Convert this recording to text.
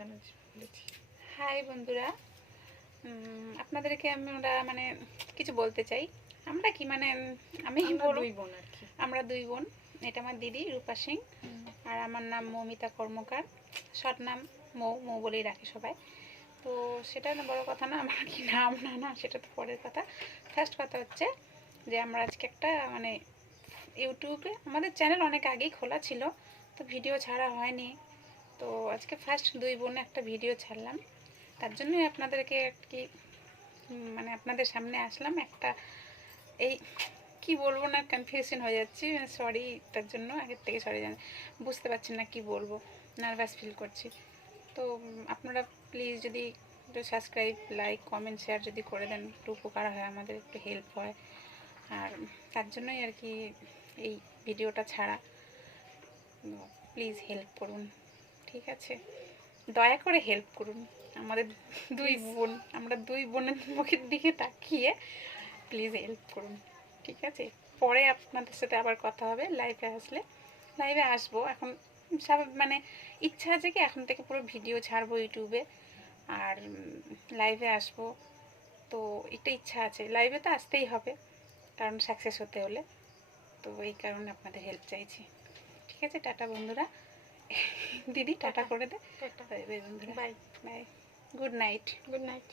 জানাচ্ছি। হাই বন্ধুরা, আপনাদেরকে আমরা মানে কিছু বলতে চাই। আমরা কি মানে আমি দুই বোন আর কি। আমরা দুই বোন। এটা আমার দিদি রূপা সিং, আর আমার নাম মৌমিতা কর্মকার, শর্ট নাম মৌ বলেই রাখে সবাই। তো সেটা না বড় কথা না, আমার কি নাম না সেটা তো পরের কথা। ফার্স্ট কথা হচ্ছে যে আমরা আজকে একটা মানে ইউটিউবে আমাদের চ্যানেল অনেক আগেই খোলা ছিল, তো ভিডিও ছাড়া হয়নি। তো আজকে ফার্স্ট দুই বোনে একটা ভিডিও ছাড়লাম, তার জন্যই আপনাদেরকে কি মানে আপনাদের সামনে আসলাম। একটা এই কি বলবো না, কনফিউশন হয়ে যাচ্ছি, সরি তার জন্য আগের থেকে সরি জানি, বুঝতে পারছি না কি বলবো, নার্ভাস ফিল করছি। তো আপনারা প্লিজ যদি একটু সাবস্ক্রাইব, লাইক, কমেন্ট, শেয়ার যদি করে দেন একটু উপকার হয়, আমাদের একটু হেল্প হয়। আর তার জন্যই আর কি এই ভিডিওটা ছাড়া। প্লিজ হেল্প করুন, ঠিক আছে? দয়া করে হেল্প করুন আমাদের দুই বোন, আমরা দুই বোনের মুখের দিকে তাকিয়ে প্লিজ হেল্প করুন, ঠিক আছে? পরে আপনাদের সাথে আবার কথা হবে লাইভে আসলে। লাইভে আসবো এখন, সব মানে ইচ্ছা আছে কি এখন থেকে পুরো ভিডিও ছাড়বো ইউটিউবে, আর লাইভে আসবো। তো এটা ইচ্ছা আছে, লাইভে তো আসতেই হবে কারণ সাকসেস হতে হলে। তো এই কারণে আপনাদের হেল্প চাইছি, ঠিক আছে? টাটা বন্ধুরা। দিদি টাটা করে দে। টাটা। বাই বাই বন্ধুরা, bye bye, good night. Good night.